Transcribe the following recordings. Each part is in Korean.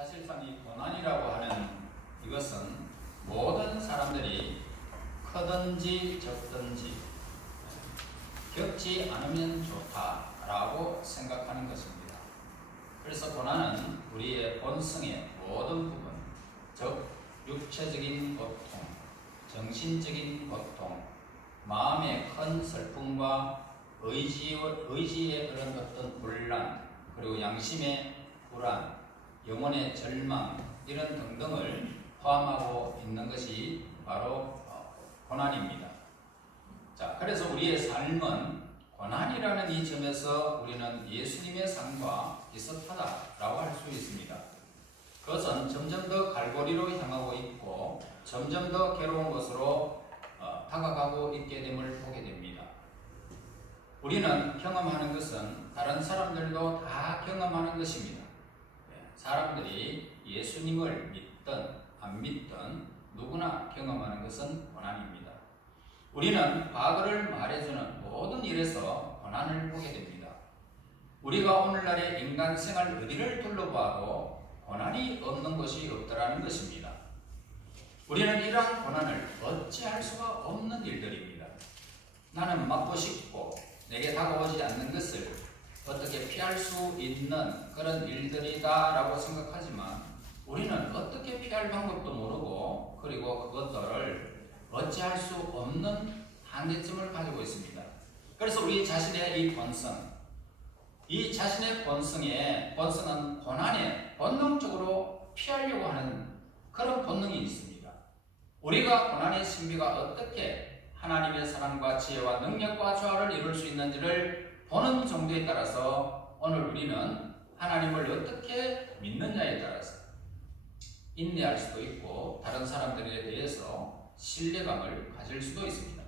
사실상 이 고난이라고 하는 이것은 모든 사람들이 크든지 적든지 겪지 않으면 좋다라고 생각하는 것입니다. 그래서 고난은 우리의 본성의 모든 부분, 즉 육체적인 고통, 정신적인 고통, 마음의 큰 슬픔과 의지의 그런 어떤 분란, 그리고 양심의 불안, 영혼의 절망, 이런 등등을 포함하고 있는 것이 바로 고난입니다. 자, 그래서 우리의 삶은 고난이라는 이 점에서 우리는 예수님의 삶과 비슷하다라고 할 수 있습니다. 그것은 점점 더 갈고리로 향하고 있고 점점 더 괴로운 것으로 다가가고 있게 됨을 보게 됩니다. 우리는 경험하는 것은 다른 사람들도 다 경험하는 것입니다. 사람들이 예수님을 믿든 안 믿든 누구나 경험하는 것은 고난입니다. 우리는 과거를 말해주는 모든 일에서 고난을 보게 됩니다. 우리가 오늘날의 인간 생활 어디를 둘러봐도 고난이 없는 것이 없더라는 것입니다. 우리는 이러한 고난을 어찌할 수가 없는 일들입니다. 나는 막고 싶고 내게 다가오지 않는 것을 어떻게 피할 수 있는 그런 일들이다 라고 생각하지만 우리는 어떻게 피할 방법도 모르고 그리고 그것들을 어찌할 수 없는 한계점을 가지고 있습니다. 그래서 우리 자신의 이 본성, 이 자신의 본성은 고난에 본능적으로 피하려고 하는 그런 본능이 있습니다. 우리가 고난의 신비가 어떻게 하나님의 사랑과 지혜와 능력과 조화를 이룰 수 있는지를 보는 정도에 따라서 오늘 우리는 하나님을 어떻게 믿느냐에 따라서 인내할 수도 있고 다른 사람들에 대해서 신뢰감을 가질 수도 있습니다.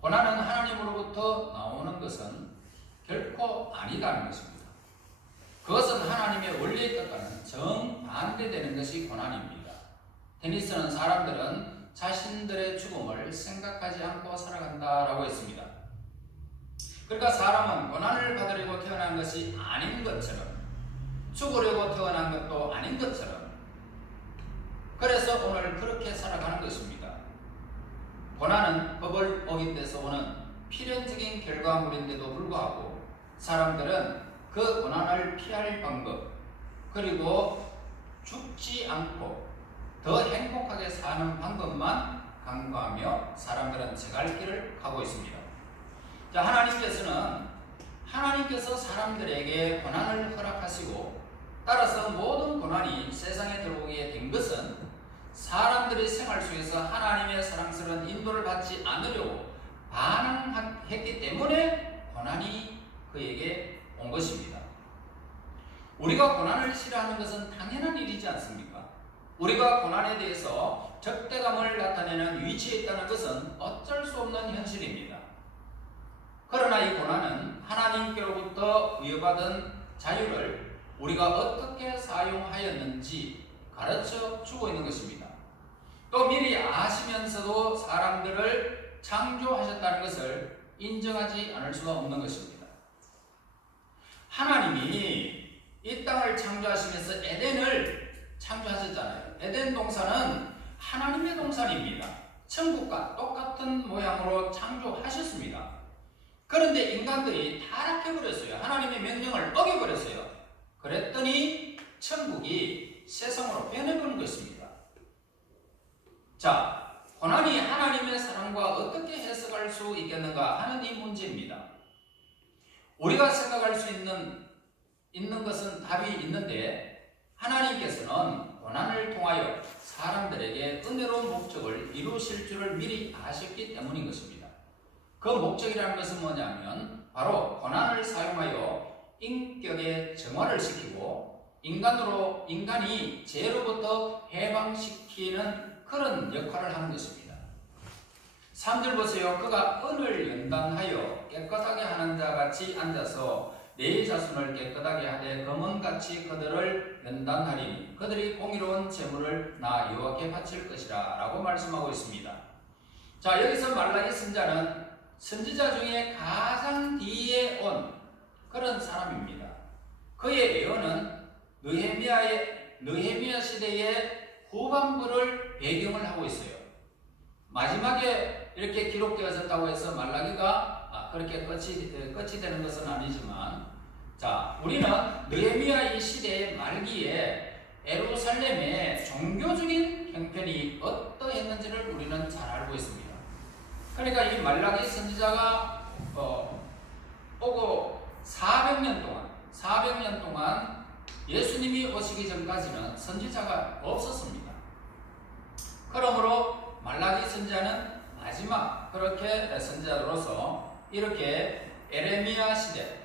고난은 하나님으로부터 나오는 것은 결코 아니다는 것입니다. 그것은 하나님의 원리의 뜻과는 정반대되는 것이 고난입니다. 테니스는 사람들은 자신들의 죽음을 생각하지 않고 살아간다라고 했습니다. 그러니까 사람은 고난을 받으려고 태어난 것이 아닌 것처럼 죽으려고 태어난 것도 아닌 것처럼 그래서 오늘 그렇게 살아가는 것입니다. 고난은 법을 어긴데서 오는 필연적인 결과물인데도 불구하고 사람들은 그 고난을 피할 방법 그리고 죽지 않고 더 행복하게 사는 방법만 강구하며 사람들은 제갈 길을 가고 있습니다. 자, 하나님께서 사람들에게 고난을 허락하시고 따라서 모든 고난이 세상에 들어오게 된 것은 사람들의 생활 속에서 하나님의 사랑스러운 인도를 받지 않으려고 반항했기 때문에 고난이 그에게 온 것입니다. 우리가 고난을 싫어하는 것은 당연한 일이지 않습니까? 우리가 고난에 대해서 적대감을 나타내는 위치에 있다는 것은 어쩔 수 없는 현실입니다. 그러나 이 고난은 하나님께로부터 부여받은 자유를 우리가 어떻게 사용하였는지 가르쳐 주고 있는 것입니다. 또 미리 아시면서도 사람들을 창조하셨다는 것을 인정하지 않을 수가 없는 것입니다. 하나님이 이 땅을 창조하시면서 에덴을 창조하셨잖아요. 에덴 동산은 하나님의 동산입니다. 천국과 똑같은 모양으로 창조하셨습니다. 그런데 인간들이 타락해버렸어요. 하나님의 명령을 어겨버렸어요. 그랬더니 천국이 세상으로 변해버린 것입니다. 자, 고난이 하나님의 사랑과 어떻게 해석할 수 있겠는가 하는 이 문제입니다. 우리가 생각할 수 있는 것은 답이 있는데 하나님께서는 고난을 통하여 사람들에게 은혜로운 목적을 이루실 줄을 미리 아셨기 때문인 것입니다. 그 목적이라는 것은 뭐냐면 바로 고난을 사용하여 인격의 정화를 시키고 인간이 죄로부터 해방시키는 그런 역할을 하는 것입니다. 3절 보세요. 그가 은을 연단하여 깨끗하게 하는 자 같이 앉아서 내 자손을 깨끗하게 하되 검은같이 그들을 연단하리니 그들이 공의로운 제물을 나 여호와께 바칠 것이라 라고 말씀하고 있습니다. 자, 여기서 말라기 선자는 선지자 중에 가장 뒤에 온 그런 사람입니다. 그의 예언은 느헤미야 느헤미야 시대의 후반부를 배경을 하고 있어요. 마지막에 이렇게 기록되어졌다고 해서 말라기가 그렇게 끝이 되는 것은 아니지만, 자, 우리는 느헤미야 이 시대의 말기에 예루살렘의 종교적인 형편이 어떠했는지를 우리는 잘 알고 있습니다. 그러니까 이 말라기 선지자가 오고 400년 동안 예수님이 오시기 전까지는 선지자가 없었습니다. 그러므로 말라기 선지자는 마지막 그렇게 선지자로서 이렇게 느헤미야 시대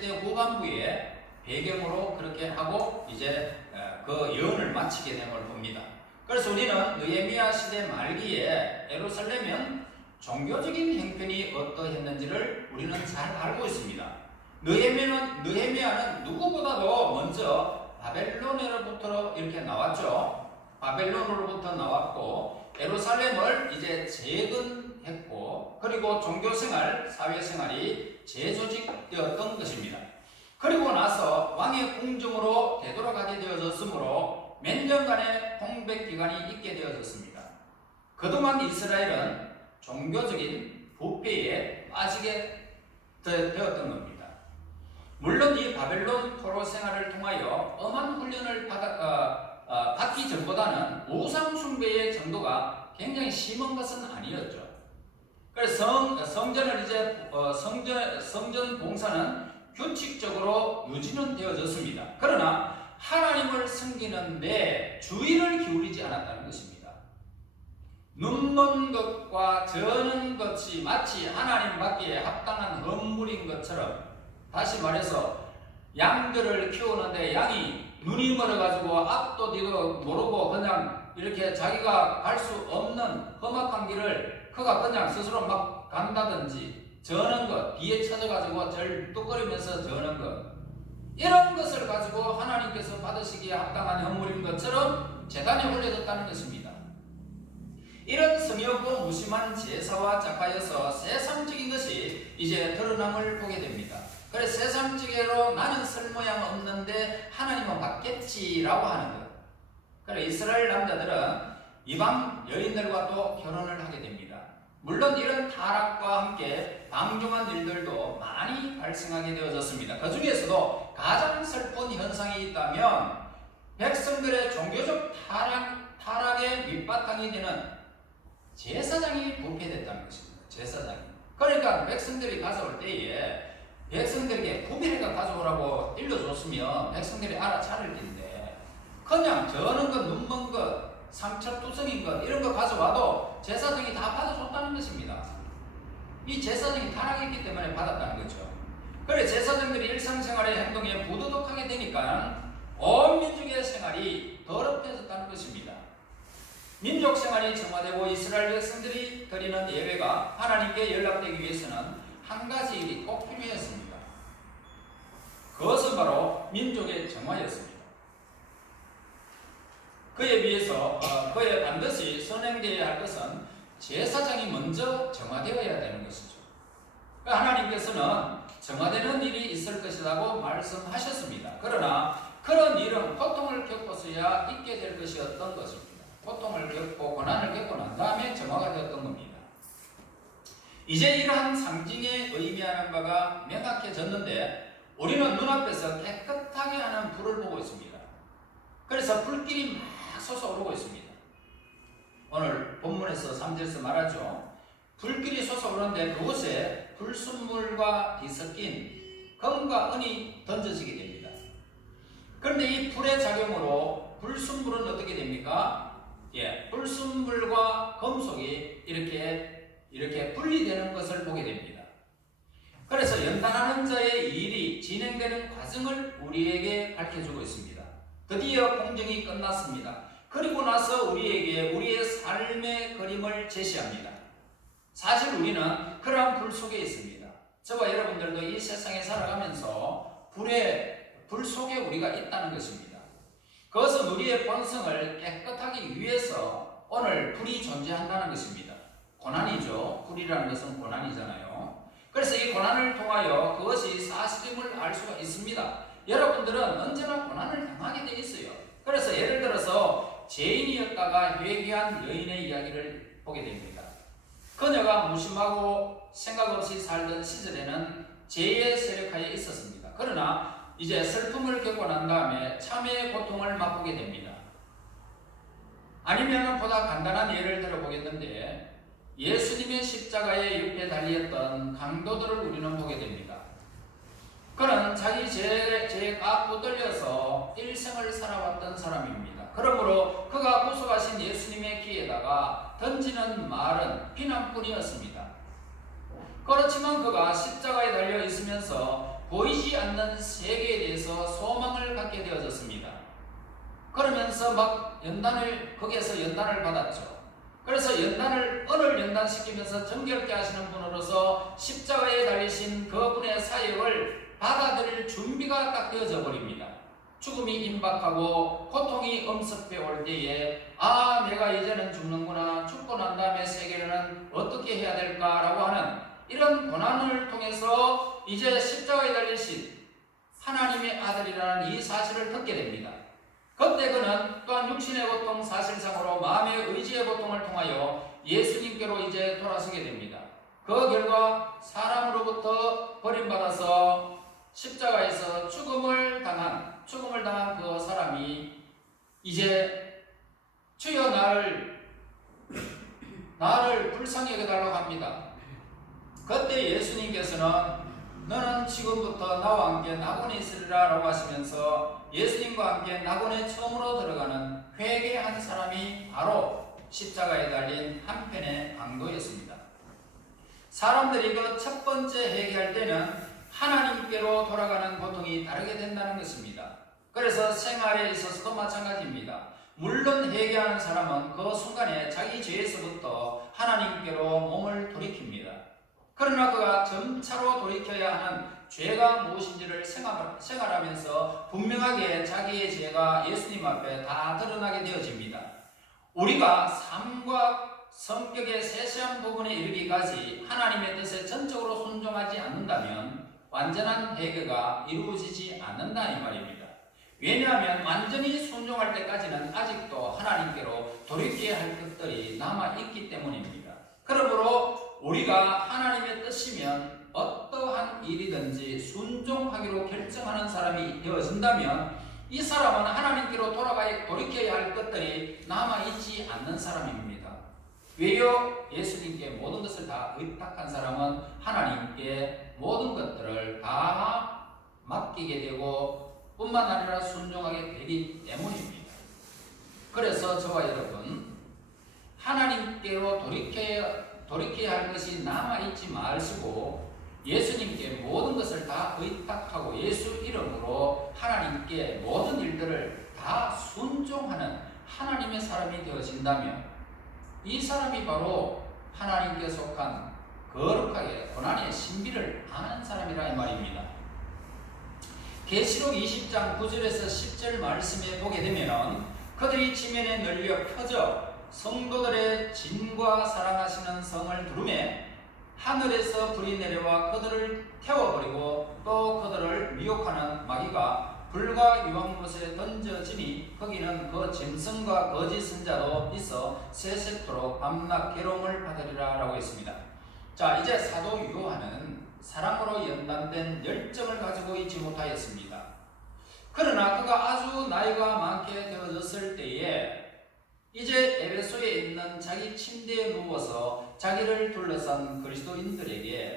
때 후반부에 배경으로 그렇게 하고 이제 그 예언을 마치게 됨을 봅니다. 그래서 우리는 느헤미야 시대 말기에 예루살렘은 종교적인 형편이 어떠했는지를 우리는 잘 알고 있습니다. 느헤미야는 누구보다도 먼저 바벨론으로부터 이렇게 나왔죠. 바벨론으로부터 나왔고 예루살렘을 이제 재건했고, 그리고 종교생활, 사회생활이 재조직되었던 것입니다. 그리고 나서 왕의 궁정으로 되돌아가게 되어졌으므로 몇 년간의 공백 기간이 있게 되어졌습니다. 그동안 이스라엘은 종교적인 부패에 빠지게 되었던 겁니다. 물론 이 바벨론 포로 생활을 통하여 엄한 훈련을 받기 전보다는 우상 숭배의 정도가 굉장히 심한 것은 아니었죠. 그래서 성전을 이제 성전 봉사는 규칙적으로 유지는 되어졌습니다. 그러나 하나님을 섬기는데 주의를 기울이지 않았다는 것입니다. 눈먼 것과 저는 것이 마치 하나님 받기에 합당한 헌물인 것처럼, 다시 말해서 양들을 키우는데 양이 눈이 멀어가지고 앞도 뒤도 모르고 그냥 이렇게 자기가 갈 수 없는 험악한 길을 그가 그냥 스스로 막 간다든지, 저는 것, 뒤에 쳐져가지고 절뚝거리면서 저는 것, 이런 것을 가지고 하나님께서 받으시기에 합당한 헌물인 것처럼 제단에 올려졌다는 것입니다. 이런 성역고 무심한 제사와 작하여서 세상적인 것이 이제 드러남을 보게 됩니다. 그래서 세상적으로 나는 쓸모양 없는데 하나님은 받겠지라고 하는 것. 그래 이스라엘 남자들은 이방 여인들과 또 결혼을 하게 됩니다. 물론 이런 타락과 함께 방종한 일들도 많이 발생하게 되어졌습니다. 그 중에서도 가장 슬픈 현상이 있다면 백성들의 종교적 타락의 밑바탕이 되는 제사장이 부패됐다는 것입니다. 제사장이. 그러니까 백성들이 가져올 때에 백성들에게 구별해가 가져오라고 일러줬으면 백성들이 알아차릴 텐데, 그냥 저는 것, 눈먼 것, 상처투성인 것 이런 거 가져와도 제사장이 다 받아줬다는 것입니다. 이 제사장이 타락했기 때문에 받았다는 거죠. 그래 제사장들이 일상생활의 행동에 부도덕하게 되니까 온 민족의 생활이 더럽혀졌다는 것입니다. 민족 생활이 정화되고 이스라엘 백성들이 드리는 예배가 하나님께 연락되기 위해서는 한 가지 일이 꼭 필요했습니다. 그것은 바로 민족의 정화였습니다. 그에 비해서 그에 반드시 선행되어야 할 것은 제사장이 먼저 정화되어야 되는 것이죠. 하나님께서는 정화되는 일이 있을 것이라고 말씀하셨습니다. 그러나 그런 일은 고통을 겪어서야 있게 될 것이었던 것입니다. 고통을 겪고 고난을 겪고 난 다음에 정화가 되었던 겁니다. 이제 이러한 상징에 의미하는 바가 명확해졌는데 우리는 눈앞에서 깨끗하게 하는 불을 보고 있습니다. 그래서 불길이 막 솟아오르고 있습니다. 오늘 본문에서 3절에서 말하죠. 불길이 솟아오르는데 그곳에 불순물과 뒤섞인 금과 은이 던져지게 됩니다. 그런데 이 불의 작용으로 불순물은 어떻게 됩니까? 불순물과 금속이 이렇게 분리되는 것을 보게 됩니다. 그래서 연단하는 자의 일이 진행되는 과정을 우리에게 밝혀주고 있습니다. 드디어 공정이 끝났습니다. 그리고 나서 우리에게 우리의 삶의 그림을 제시합니다. 사실 우리는 그러한 불 속에 있습니다. 저와 여러분들도 이 세상에 살아가면서 불 속에 우리가 있다는 것입니다. 그것은 우리의 본성을 깨끗하기 위해서 오늘 불이 존재한다는 것입니다. 고난이죠. 불이라는 것은 고난이잖아요. 그래서 이 고난을 통하여 그것이 사실임을 알 수가 있습니다. 여러분들은 언제나 고난을 당하게 돼 있어요. 그래서 예를 들어서 죄인이었다가 회개한 여인의 이야기를 보게 됩니다. 그녀가 무심하고 생각 없이 살던 시절에는 죄의 세력하에 있었습니다. 그러나 이제 슬픔을 겪고 난 다음에 참회의 고통을 맛보게 됩니다. 아니면 보다 간단한 예를 들어보겠는데, 예수님의 십자가의 옆에 달렸던 강도들을 우리는 보게 됩니다. 그는 자기 죄에 꽉 붙들려서 일생을 살아왔던 사람입니다. 그러므로 그가 구속하신 예수님의 귀에다가 던지는 말은 비난뿐이었습니다. 그렇지만 그가 십자가에 달려 있으면서 보이지 않는 세계에 대해서 소망을 갖게 되어졌습니다. 그러면서 막 거기에서 연단을 받았죠. 그래서 언을 연단시키면서 정결케 하시는 분으로서 십자가에 달리신 그분의 사역을 받아들일 준비가 딱 되어져 버립니다. 죽음이 임박하고 고통이 엄습해 올 때에 내가 이제는 죽는구나, 죽고 난 다음에 세계는 어떻게 해야 될까라고 하는 이런 고난을 통해서 이제 십자가에 달리신 하나님의 아들이라는 이 사실을 듣게 됩니다. 그때 그는 또한 육신의 고통, 사실상으로 마음의 의지의 고통을 통하여 예수님께로 이제 돌아서게 됩니다. 그 결과 사람으로부터 버림받아서 십자가에서 죽음을 당한 그 사람이 이제 주여 나를 불쌍히 여겨달라고 합니다. 그때 예수님께서는 너는 지금부터 나와 함께 낙원에 있으리라 라고 하시면서 예수님과 함께 낙원에 처음으로 들어가는 회개한 사람이 바로 십자가에 달린 한편의 강도였습니다. 사람들이 그 첫 번째 회개할 때는 하나님께로 돌아가는 고통이 다르게 된다는 것입니다. 그래서 생활에 있어서도 마찬가지입니다. 물론 회개하는 사람은 그 순간에 자기 죄에서부터 하나님께로 몸을 돌이킵니다. 그러나 그가 점차로 돌이켜야 하는 죄가 무엇인지를 생활하면서 분명하게 자기의 죄가 예수님 앞에 다 드러나게 되어집니다. 우리가 삶과 성격의 세세한 부분에 이르기까지 하나님의 뜻에 전적으로 순종하지 않는다면 완전한 회개가 이루어지지 않는다 이 말입니다. 왜냐하면 완전히 순종할 때까지는 아직도 하나님께로 돌이켜야 할 것들이 남아있기 때문입니다. 그러므로 우리가 하나님의 뜻이면 어떠한 일이든지 순종하기로 결정하는 사람이 되어진다면 이 사람은 하나님께로 돌이켜야 할 것들이 남아있지 않는 사람입니다. 왜요? 예수님께 모든 것을 다 의탁한 사람은 하나님께 모든 것들을 다 맡기게 되고 뿐만 아니라 순종하게 되기 때문입니다. 그래서 저와 여러분, 하나님께로 돌이켜야 할 것이 남아있지 마시고 예수님께 모든 것을 다 의탁하고 예수 이름으로 하나님께 모든 일들을 다 순종하는 하나님의 사람이 되어진다면 이 사람이 바로 하나님께 속한 거룩하게 고난의 신비를 아는 사람이라 이 말입니다. 계시록 20장 9절에서 10절 말씀에 보게 되면 그들이 지면에 널려 펴져 성도들의 진과 사랑하시는 성을 두르매 하늘에서 불이 내려와 그들을 태워버리고 또 그들을 미혹하는 마귀가 불과 유황못에 던져지니 거기는 그 짐승과 거짓 선자도 있어 세세토록 밤낮 괴로움을 받으리라 라고 했습니다. 자, 이제 사도 요한은 사랑으로 연단된 열정을 가지고 있지 못하였습니다. 그러나 그가 아주 나이가 많게 되어졌을 때에 이제 에베소에 있는 자기 침대에 누워서 자기를 둘러싼 그리스도인들에게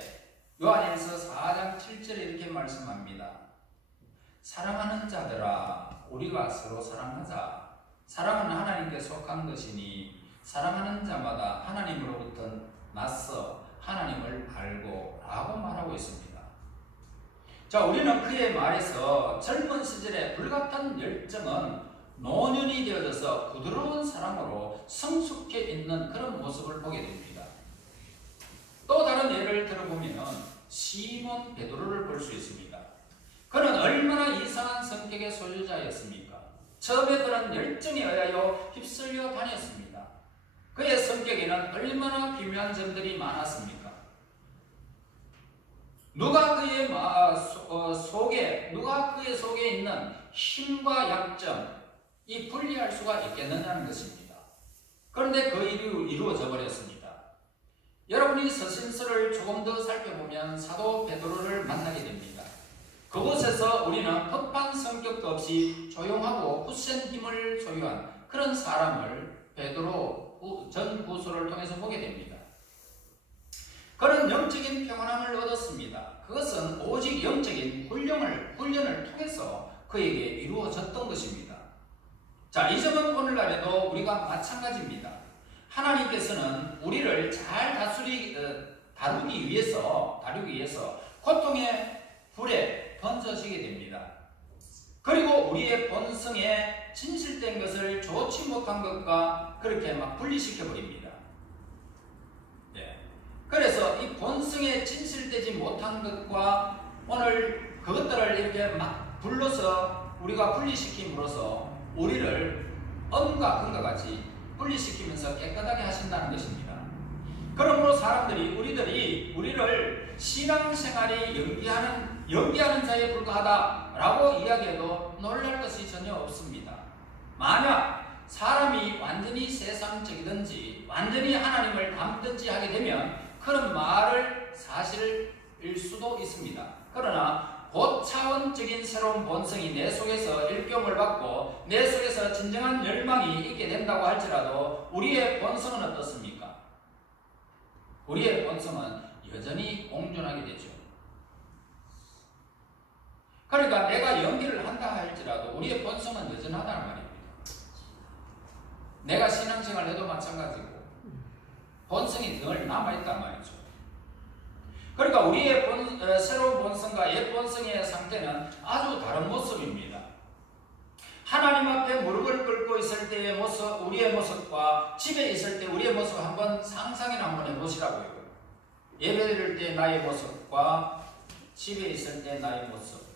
요한일서 4장 7절에 이렇게 말씀합니다. 사랑하는 자들아, 우리가 서로 사랑하자. 사랑은 하나님께 속한 것이니 사랑하는 자마다 하나님으로부터 나서 하나님을 알고 라고 말하고 있습니다. 자, 우리는 그의 말에서 젊은 시절의 불같은 열정은 노년이 되어져서 부드러운 사랑으로 성숙해 있는 그런 모습을 보게 됩니다. 또 다른 예를 들어보면 시몬 베드로를 볼 수 있습니다. 그는 얼마나 이상한 성격의 소유자였습니까? 처음에 그는 열정에 의하여 휩쓸려 다녔습니다. 그의 성격에는 얼마나 비묘한 점들이 많았습니까? 누가 그의 속에 있는 힘과 약점, 이 분리할 수가 있겠느냐는 것입니다. 그런데 그 일이 이루어져 버렸습니다. 여러분이 서신서를 조금 더 살펴보면 사도 베드로를 만나게 됩니다. 그곳에서 우리는 급한 성격도 없이 조용하고 굳센 힘을 소유한 그런 사람을 베드로 전 후서를 통해서 보게 됩니다. 그런 영적인 평안함을 얻었습니다. 그것은 오직 영적인 훈련을 통해서 그에게 이루어졌던 것입니다. 자, 이 점은 오늘날에도 우리가 마찬가지입니다. 하나님께서는 우리를 잘 다루기 위해서 고통의 불에 던져지게 됩니다. 그리고 우리의 본성에 진실된 것을 좋지 못한 것과 그렇게 막 분리시켜 버립니다. 그래서 이 본성에 진실되지 못한 것과 오늘 그것들을 이렇게 막 불러서 우리가 분리시킴으로써 우리를 음과 금과 같이 분리시키면서 깨끗하게 하신다는 것입니다. 그러므로 사람들이 우리를 신앙생활이 연기하는 자에 불과하다라고 이야기해도 놀랄 것이 전혀 없습니다. 만약 사람이 완전히 세상적이든지 완전히 하나님을 닮든지 하게 되면 그런 말을 사실일 수도 있습니다. 그러나 고차원적인 새로운 본성이 내 속에서 일깨움을 받고 내 속에서 진정한 열망이 있게 된다고 할지라도 우리의 본성은 어떻습니까? 우리의 본성은 여전히 공존하게 되죠. 그러니까 내가 연기를 한다 할지라도 우리의 본성은 여전하다는 말입니다. 내가 신앙생활을 해도 마찬가지고 본성이 늘 남아있단 말이죠. 그러니까 우리의 새로운 본성과 옛 본성의 상태는 아주 다른 모습입니다. 하나님 앞에 무릎을 꿇고 있을 때의 모습, 우리의 모습과 집에 있을 때 우리의 모습 한번 상상이나 한번 해보시라고요. 예배드릴 때 나의 모습과 집에 있을 때 나의 모습.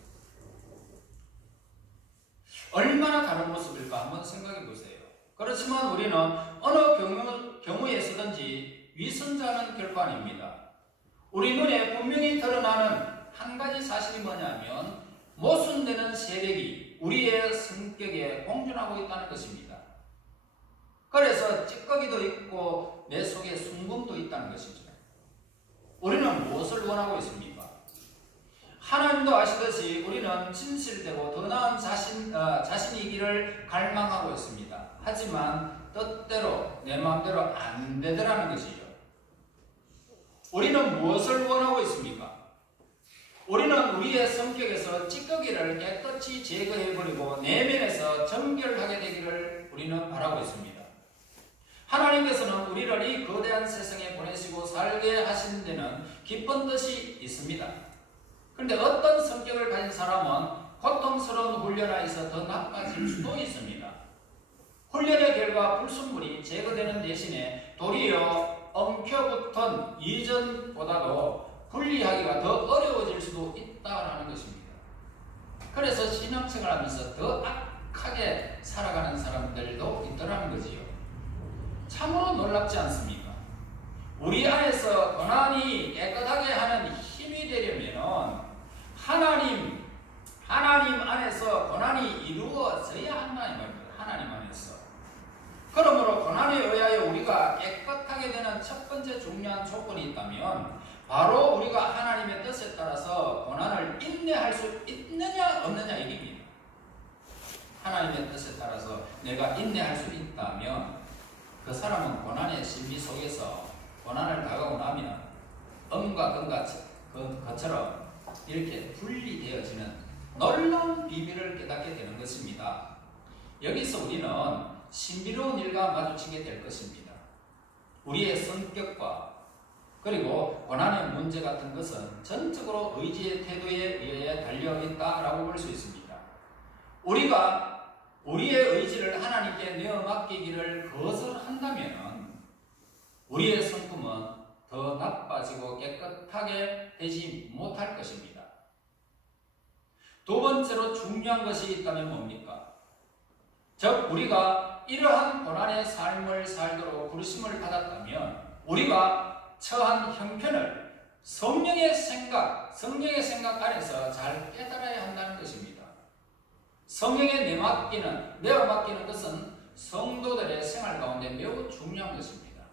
얼마나 다른 모습일까 한번 생각해 보세요. 그렇지만 우리는 어느 경우에서든지 위선자는 결코 아닙니다. 우리 눈에 분명히 드러나는 한 가지 사실이 뭐냐면 모순되는 세력이 우리의 성격에 공존하고 있다는 것입니다. 그래서 찌꺼기도 있고 내 속에 순금도 있다는 것이죠. 우리는 무엇을 원하고 있습니까? 하나님도 아시듯이 우리는 진실되고 더 나은 자신이기를 갈망하고 있습니다. 하지만 뜻대로 내 마음대로 안 되더라는 것이죠. 우리는 무엇을 원하고 있습니까? 우리는 우리의 성격에서 찌꺼기를 깨끗이 제거해버리고 내면에서 정결하게 되기를 우리는 바라고 있습니다. 하나님께서는 우리를 이 거대한 세상에 보내시고 살게 하신 데는 기쁜 뜻이 있습니다. 그런데 어떤 성격을 가진 사람은 고통스러운 훈련 하에서 더 나빠질 수도 있습니다. 훈련의 결과 불순물이 제거되는 대신에 도리어 엉켜붙은 이전보다도 분리하기가 더 어려워질 수도 있다는 것입니다. 그래서 신앙생활하면서 더 악하게 살아가는 사람들도 있더라는 거지요. 참으로 놀랍지 않습니까? 우리 안에서 고난이 깨끗하게 하는 힘이 되려면 하나님 안에서 고난이 이루어져야 한다는 말입니다. 하나님 안에서. 그러므로 고난에 의하여 우리가 깨끗하게 되는 첫 번째 중요한 조건이 있다면 바로 우리가 하나님의 뜻에 따라서 고난을 인내할 수 있느냐 없느냐 얘기입니다. 하나님의 뜻에 따라서 내가 인내할 수 있다면 그 사람은 고난의 신비 속에서 고난을 당하고 나면 음과 금과 것처럼 이렇게 분리되어지는 놀라운 비밀을 깨닫게 되는 것입니다. 여기서 우리는 신비로운 일과 마주치게 될 것입니다. 우리의 성격과 그리고 고난의 문제 같은 것은 전적으로 의지의 태도에 의해 달려있다라고 볼 수 있습니다. 우리가 우리의 의지를 하나님께 내어 맡기기를 거절한다면 우리의 성품은 더 나빠지고 깨끗하게 되지 못할 것입니다. 두 번째로 중요한 것이 있다면 뭡니까? 즉 우리가 이러한 고난의 삶을 살도록 부르심을 받았다면 우리가 처한 형편을 성령의 생각 안에서 잘 깨달아야 한다는 것입니다. 성령에 내어 맡기는 것은 성도들의 생활 가운데 매우 중요한 것입니다.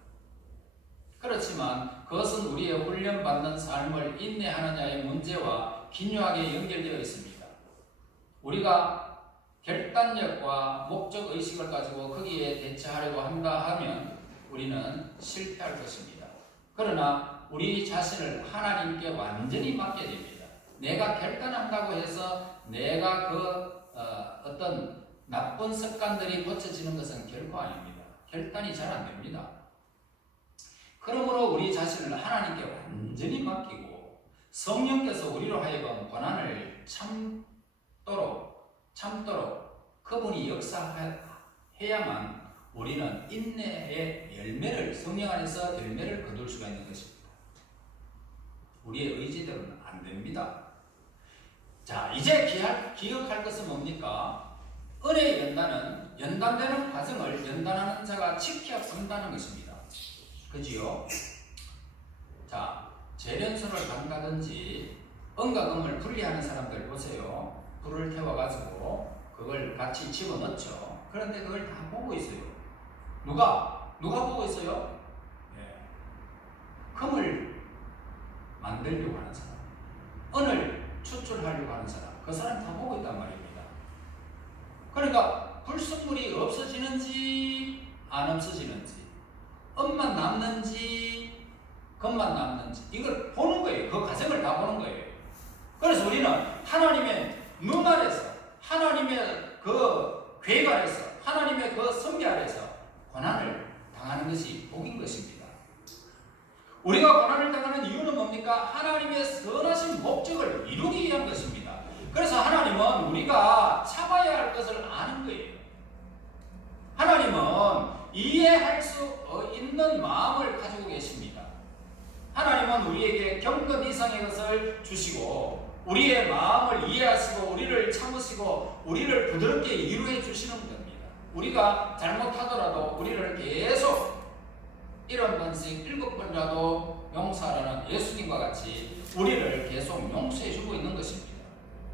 그렇지만 그것은 우리의 훈련받는 삶을 인내하느냐의 문제와 긴요하게 연결되어 있습니다. 우리가 결단력과 목적의식을 가지고 거기에 대처하려고 한다 하면 우리는 실패할 것입니다. 그러나 우리 자신을 하나님께 완전히 맡게 됩니다. 내가 결단한다고 해서 내가 어떤 나쁜 습관들이 고쳐지는 것은 결코 아닙니다. 결단이 잘 안 됩니다. 그러므로 우리 자신을 하나님께 완전히 맡기고 성령께서 우리로 하여금 고난을 참도록 그분이 역사해야만 우리는 인내의 열매를, 성령 안에서 열매를 거둘 수가 있는 것입니다. 우리의 의지대로는 안 됩니다. 자, 이제 기억할 것은 뭡니까? 은혜의 연단은 연단되는 과정을 연단하는 자가 지켜본다는 것입니다. 그지요? 자, 재련소를 간다든지 은과 금을 분리하는 사람들 보세요. 불을 태워가지고 그걸 같이 집어넣죠. 그런데 그걸 다 보고 있어요. 누가 보고 있어요? 네. 금을 만들려고 하는 사람, 은을 추출하려고 하는 사람, 그 사람 다 보고 있단 말입니다. 그러니까 불순물이 없어지는지 안 없어지는지, 은만 남는지 금만 남는지 이걸 보는 거예요. 그 과정을 다 보는 거예요. 그래서 우리는 하나님의 눈 아래서, 하나님의 그 계획 아래서, 하나님의 그 섭리 아래서 고난을 당하는 것이 복인 것입니다. 우리가 고난을 당하는 이유는 뭡니까? 하나님의 선하신 목적을 이루기 위한 것입니다. 그래서 하나님은 우리가 참아야 할 것을 아는 거예요. 하나님은 이해할 수 있는 마음을 가지고 계십니다. 하나님은 우리에게 경건 이상의 것을 주시고 우리의 마음을 이해하시고 우리를 참으시고 우리를 부드럽게 이루해 주시는 겁니다. 우리가 잘못하더라도 우리를 계속 1번씩 7번이라도 용서하라는 예수님과 같이 우리를 계속 용서해 주고 있는 것입니다.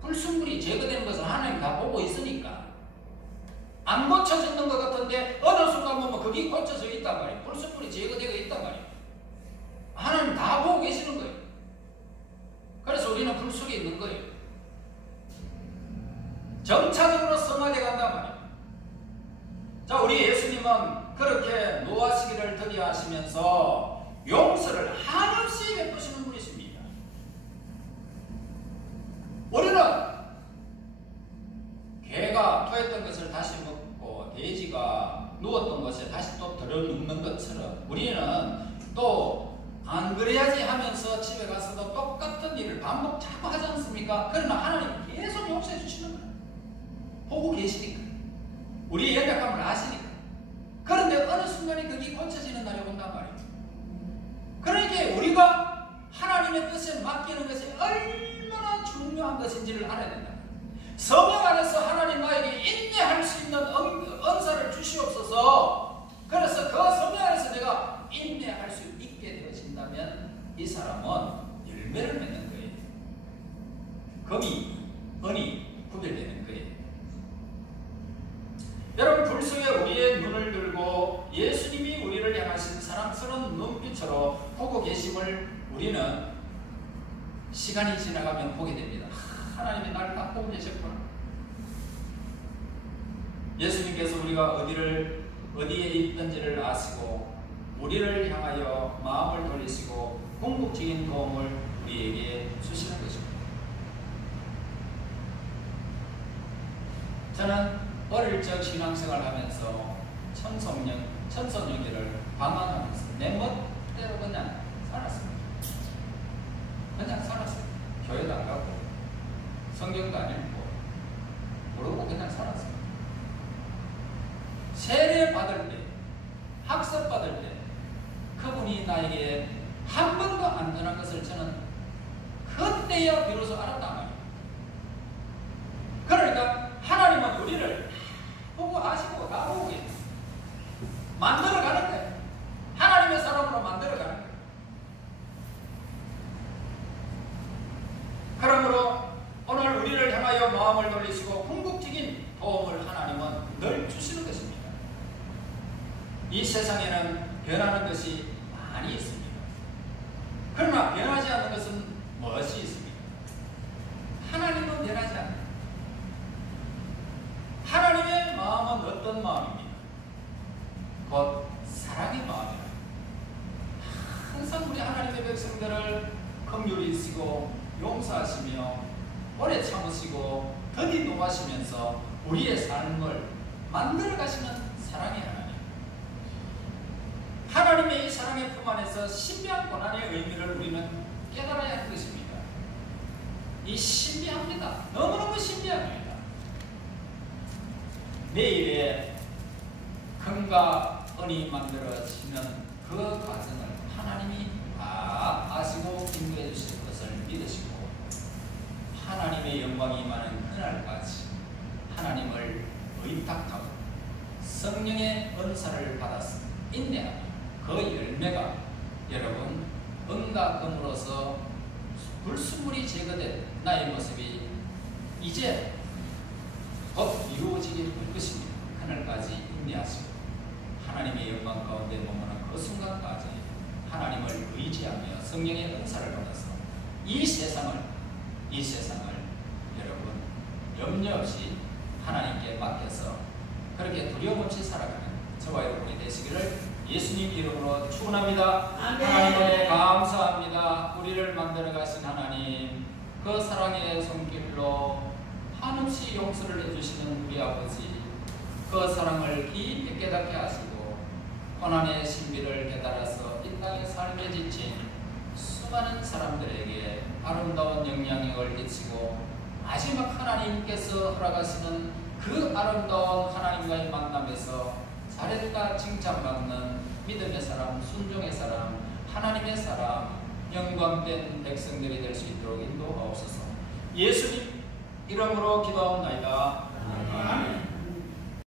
불순물이 제거되는 것을 하나님 다 보고 있으니까 안 고쳐졌는 것 같은데 어느 순간 보면 그게 고쳐져 있단 말이에요. 불순물이 제거되고 있단 말이에요. 하나님 다 보고 계시는 거예요. 그래서 우리는 불 속에 있는 거예요. 점차적으로 성화되어 간단 말이에요. 자, 우리 예수님은 그렇게 노하시기를 더디하시면서 용서를 한없이 베푸시는 분이십니다. 우리는 개가 토했던 것을 다시 먹고 돼지가 누웠던 것에 다시 또 들어눕는 것처럼 우리는 또 안 그래야지 하면서 집에 가서도 똑같은 일을 자꾸 하지 않습니까? 그러나 하나님 계속 용서해 주시는 거예요. 보고 계시니까. 우리의 연약함을 아시니까. 그런데 어느 순간에 그게 고쳐지는 날이 온단 말이에요. 그러니까 우리가 하나님의 뜻에 맡기는 것이 얼마나 중요한 것인지를 알아야 된다. 성령 안에서 하나님 나에게 인내할 수 있는 은사를 주시옵소서. 그래서 그 성령 안에서 내가 인내할 수 있게 되어진다면 이 사람은 열매를 맺는 거예요. 금이, 은이 구별되는 거예요. 여러분, 불 속에 우리의 눈을 들고 예수님이 우리를 향하신 사랑스러운 눈빛으로 보고 계심을 우리는 시간이 지나가면 보게 됩니다. 하나님이 나를 다 보고 계셨구나. 예수님께서 우리가 어디에 있든지를 아시고 우리를 향하여 마음을 돌리시고 궁극적인 도움을 우리에게 주시는 것입니다. 저는 어릴 적 신앙생활 하면서 천성령기를 방황하면서 내 멋대로 그냥 살았습니다. 그냥 살았어요. 교회도 안 가고 성경도 안 읽고 모르고 그냥 살았어요. 세례 받을 때, 학습 받을 때 그분이 나에게 한 번도 안 떠난 것을 저는 그때야 비로소 알았단 말이에요. 그러니까 하나님은 우리를 보고 아시고 다 보고 계세요. 만들어가는 거예요. 하나님의 사람으로 만들어가는 거예요. 이 세상에는 변하는 것이 많이 있습니다. 그러나 변하지 않는 것은 무엇이 있습니까? 하나님은 변하지 않습니다. 하나님의 마음은 어떤 마음입니까? 곧 사랑의 마음이라. 항상 우리 하나님의 백성들을 긍휼히 있으시고 용서하시며 오래 참으시고 더디 노하시면서 우리의 삶을 만들어 가시는 사랑의 하나님. 하나님의 이 사랑의 품 안에서 신비한 고난의 의미를 우리는 깨달아야 할 것입니다. 이 신비합니다. 너무너무 신비합니다. 내일의 금과 은이 만들어지는 그 과정을 하나님이 다 아시고 인도해 주실 것을 믿으시고 하나님의 영광이 임하는 그날까지 하나님을 의탁하고 성령의 은사를 받아서 인내하며 그 열매가 여러분 은과 금으로서 불순물이 제거된 나의 모습이 이제 곧 이루어지게 될 것입니다. 그날까지 인내하시고 하나님의 영광 가운데 머무는 그 순간까지 하나님을 의지하며 성령의 은사를 받아서 이 세상을 여러분 염려 없이 하나님께 맡겨서 그렇게 두려움 없이 살아가는 저와 여러분이 되시기를 예수님 이름으로 축원합니다. 하나님께 감사합니다. 우리를 만들어 가신 하나님, 그 사랑의 손길로 한없이 용서를 해주시는 우리 아버지, 그 사랑을 깊이 깨닫게 하시고 고난의 신비를 깨달아서 이 땅의 삶에 지친 수많은 사람들에게 아름다운 영향력을 끼치고 마지막 하나님께서 허락하시는 그 아름다운 하나님과의 만남에서 잘했다 칭찬받는 믿음의 사람, 순종의 사람, 하나님의 사람, 영광된 백성들이 될 수 있도록 인도하옵소서. 예수님 이름으로 기도하옵나이다. 아멘.